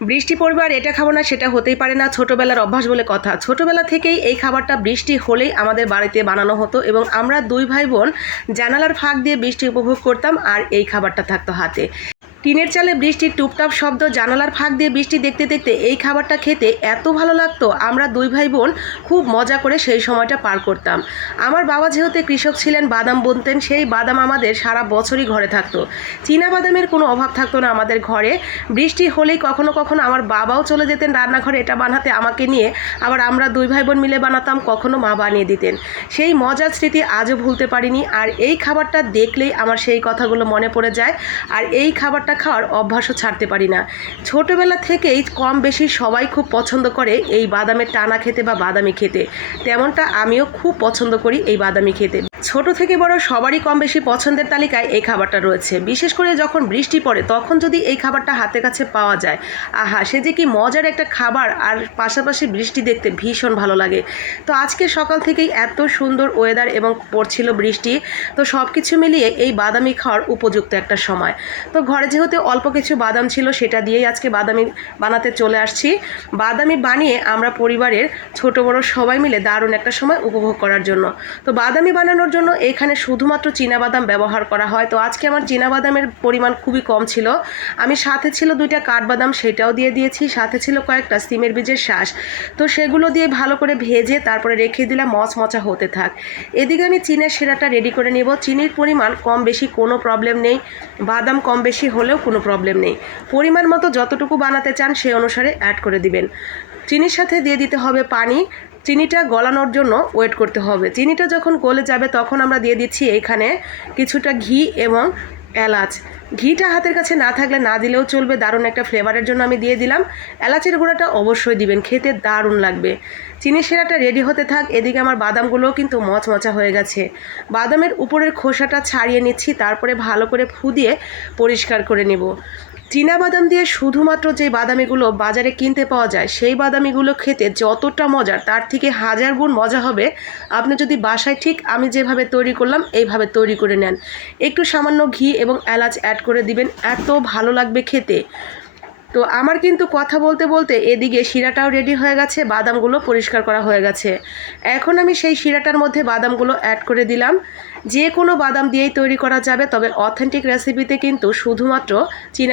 বৃষ্টি পড়বে আর এটা খাব না, সেটা হতেই পারে না, ছোটবেলার অভ্যাস বলে কথা। ছোটবেলা থেকেই এই খাবারটা বৃষ্টি হলেই আমাদের বাড়িতে বানানো হতো এবং আমরা দুই ভাই বোন জানালার ফাঁক দিয়ে বৃষ্টি উপভোগ করতাম আর এই খাবারটা থাকতো হাতে। টিনের চালে বৃষ্টির টুপটাপ শব্দ, জানালার ফাঁক দিয়ে বৃষ্টি দেখতে দেখতে এই খাবারটা খেতে এত ভালো লাগতো। আমরা দুই ভাই বোন খুব মজা করে সেই সময়টা পার করতাম। আমার বাবা যেহেতু কৃষক ছিলেন, বাদাম বুনতেন, সেই বাদাম আমাদের সারা বছরই ঘরে থাকতো। চীনা বাদামের কোনো অভাব থাকতো না আমাদের ঘরে। বৃষ্টি হলেই কখনো কখনো আমার বাবাও চলে যেতেন রান্নাঘরে, এটা বানাতে আমাকে নিয়ে। আবার আমরা দুই ভাই বোন মিলে বানাতাম, কখনো মা বানিয়ে দিতেন। সেই মজার স্মৃতি আজও ভুলতে পারিনি। আর এই খাবারটা দেখলেই আমার সেই কথাগুলো মনে পড়ে যায়। আর এই খাবারটা খাওয়ার অভ্যাসও ছাড়তে পারি না। ছোটোবেলা থেকেই কম বেশি সবাই খুব পছন্দ করে এই বাদামের টানা খেতে বা বাদামি খেতে। তেমনটা আমিও খুব পছন্দ করি এই বাদামি খেতে। ছোট থেকে বড় সবারই কম বেশি পছন্দের তালিকায় এই খাবারটা রয়েছে। বিশেষ করে যখন বৃষ্টি পড়ে, তখন যদি এই খাবারটা হাতের কাছে পাওয়া যায়, আহা, সে যে কি মজার একটা খাবার আর পাশাপাশি বৃষ্টি দেখতে ভীষণ ভালো লাগে। তো আজকে সকাল থেকেই এত সুন্দর ওয়েদার এবং পড়ছিল বৃষ্টি, তো সব কিছু মিলিয়ে এই বাদামি খাওয়ার উপযুক্ত একটা সময়। তো ঘরে যেহেতু অল্প কিছু বাদাম ছিল, সেটা দিয়েই আজকে বাদামি বানাতে চলে আসছি। বাদামি বানিয়ে আমরা পরিবারের ছোট বড় সবাই মিলে দারুণ একটা সময় উপভোগ করার জন্য। তো বাদামি বানানোর জন্য এখানে শুধুমাত্র বাদাম ব্যবহার করা হয়। তো আজকে আমার বাদামের পরিমাণ খুবই কম ছিল। আমি সাথে ছিল দুইটা কাঠবাদাম, সেটাও দিয়ে দিয়েছি। সাথে ছিল কয়েকটা সিমের বীজের শ্বাস তো সেগুলো দিয়ে ভালো করে ভেজে তারপরে রেখে দিলাম, মচমচা হতে থাক। এদিকে আমি চিনের সেরাটা রেডি করে নেব। চিনির পরিমাণ কম বেশি কোনো প্রবলেম নেই। বাদাম কম বেশি হলেও কোনো প্রবলেম নেই। পরিমাণ মতো যতটুকু বানাতে চান সেই অনুসারে অ্যাড করে দিবেন। চিনির সাথে দিয়ে দিতে হবে পানি। চিনিটা গলানোর জন্য ওয়েট করতে হবে। চিনিটা যখন গলে যাবে তখন আমরা দিয়ে দিচ্ছি এইখানে কিছুটা ঘি এবং এলাচ। ঘিটা হাতের কাছে না থাকলে না দিলেও চলবে, দারুণ একটা ফ্লেভারের জন্য আমি দিয়ে দিলাম। এলাচের গুঁড়াটা অবশ্যই দিবেন, খেতে দারুণ লাগবে। চিনি শিরাটা রেডি হতে থাক, এদিকে আমার বাদামগুলোও কিন্তু মচমচা হয়ে গেছে। বাদামের উপরের খোসাটা ছাড়িয়ে নিচ্ছি, তারপরে ভালো করে ফু দিয়ে পরিষ্কার করে নেব। চীনা বাদাম দিয়ে শুধুমাত্র যে বাদামিগুলো বাজারে কিনতে পাওয়া যায়, সেই বাদামিগুলো খেতে যতটা মজার, তার থেকে হাজার গুণ মজা হবে। আপনি যদি বাসায় ঠিক আমি যেভাবে তৈরি করলাম, এইভাবে তৈরি করে নেন। একটু সামান্য ঘি এবং এলাচ অ্যাড করে দিবেন, এত ভালো লাগবে খেতে। তো আমার কিন্তু কথা বলতে বলতে এদিকে শিরাটাও রেডি হয়ে গেছে, বাদামগুলো পরিষ্কার করা হয়ে গেছে। এখন আমি সেই শিরাটার মধ্যে বাদামগুলো অ্যাড করে দিলাম। যে কোনো বাদাম দিয়েই তৈরি করা যাবে, তবে অথেন্টিক রেসিপিতে কিন্তু শুধুমাত্র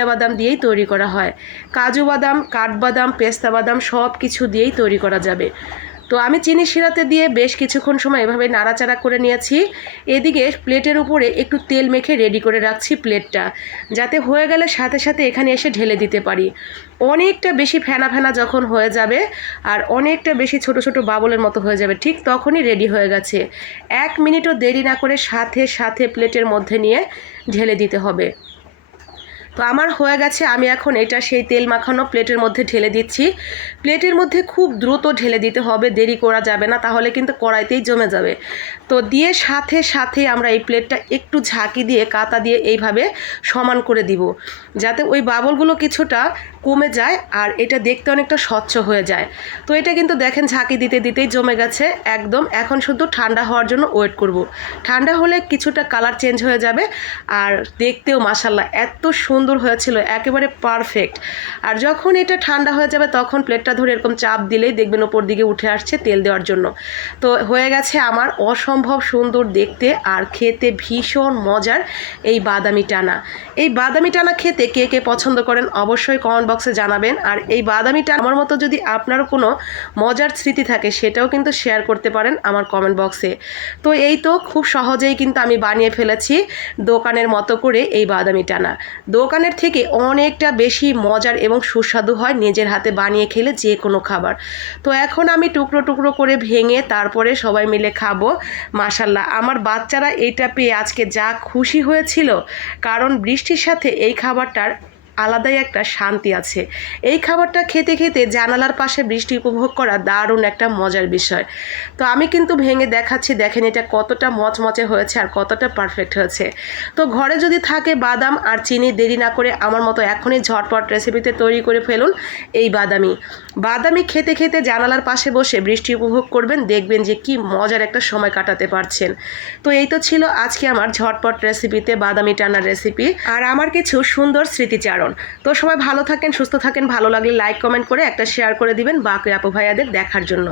বাদাম দিয়েই তৈরি করা হয়। কাজু বাদাম, কাঠবাদাম, পেস্তা বাদাম সব কিছু দিয়েই তৈরি করা যাবে। তো আমি চিনি শিরাতে দিয়ে বেশ কিছুক্ষণ সময় এভাবে নাড়াচাড়া করে নিয়েছি। এদিকে প্লেটের উপরে একটু তেল মেখে রেডি করে রাখছি প্লেটটা, যাতে হয়ে গেলে সাথে সাথে এখানে এসে ঢেলে দিতে পারি। অনেকটা বেশি ফেনা ফেনা যখন হয়ে যাবে আর অনেকটা বেশি ছোট ছোট বাবলের মতো হয়ে যাবে, ঠিক তখনই রেডি হয়ে গেছে। এক মিনিটও দেরি না করে সাথে সাথে প্লেটের মধ্যে নিয়ে ঢেলে দিতে হবে। তো আমার হয়ে গেছে, আমি এখন এটা সেই তেল মাখানো প্লেটের মধ্যে ঢেলে দিচ্ছি। প্লেটের মধ্যে খুব দ্রুত ঢেলে দিতে হবে, দেরি করা যাবে না, তাহলে কিন্তু কড়াইতেই জমে যাবে। তো দিয়ে সাথে সাথে আমরা এই প্লেটটা একটু ঝাঁকি দিয়ে, কাতা দিয়ে এইভাবে সমান করে দিব। যাতে ওই বাবলগুলো কিছুটা কমে যায় আর এটা দেখতে অনেকটা স্বচ্ছ হয়ে যায়। তো এটা কিন্তু দেখেন ঝাঁকি দিতে দিতেই জমে গেছে। একদম এখন শুধু ঠান্ডা হওয়ার জন্য ওয়েট করব। ঠান্ডা হলে কিছুটা কালার চেঞ্জ হয়ে যাবে আর দেখতেও মাসাল্লাহ এত সুন্দর হয়েছিল, একেবারে পারফেক্ট। আর যখন এটা ঠান্ডা হয়ে যাবে তখন প্লেটটা ধরে এরকম চাপ দিলেই দেখবেন ওপর দিকে উঠে আসছে তেল দেওয়ার জন্য। তো হয়ে গেছে আমার অসম্ভব সুন্দর দেখতে আর খেতে ভীষণ মজার এই বাদামি টানা। এই বাদামি টানা খেতে কে কে পছন্দ করেন অবশ্যই কমেন্ট বক্সে জানাবেন। আর এই বাদামিটা আমার মতো যদি আপনারও কোনো মজার স্মৃতি থাকে, সেটাও কিন্তু শেয়ার করতে পারেন আমার কমেন্ট বক্সে তো এই তো খুব সহজেই কিন্তু আমি বানিয়ে ফেলেছি দোকানের মতো করে এই বাদামি টানা দোকানের থেকে অনেকটা বেশি মজার এবং সুস্বাদু হয় নিজের হাতে বানিয়ে খেলে যে কোনো খাবার। তো এখন আমি টুকরো টুকরো করে ভেঙে তারপরে সবাই মিলে খাব মাসাল্লাহ আমার বাচ্চারা এইটা পেয়ে আজকে যা খুশি হয়েছিল, কারণ বৃষ্টির সাথে এই খাবারটার আলাদাই একটা শান্তি আছে। এই খাবারটা খেতে খেতে জানালার পাশে বৃষ্টি উপভোগ করা দারুণ একটা মজার বিষয়। তো আমি কিন্তু ভেঙে দেখাচ্ছি, দেখেন এটা কতটা মচমচে হয়েছে আর কতটা পারফেক্ট হয়েছে। তো ঘরে যদি থাকে বাদাম আর চিনি, দেরি না করে আমার মতো এখনই ঝটপট রেসিপিতে তৈরি করে ফেলুন এই বাদামি। বাদামি খেতে খেতে জানালার পাশে বসে বৃষ্টি উপভোগ করবেন, দেখবেন যে কি মজার একটা সময় কাটাতে পারছেন। তো এই তো ছিল আজকে আমার ঝটপট রেসিপিতে বাদামি টানার রেসিপি আর আমার কিছু সুন্দর স্মৃতিচারণ। কারণ। তো সবাই ভালো থাকেন, সুস্থ থাকেন, ভালো লাগলে লাইক কমেন্ট করে একটা শেয়ার করে দিবেন বাকি আপু ভাইয়াদের দেখার জন্য।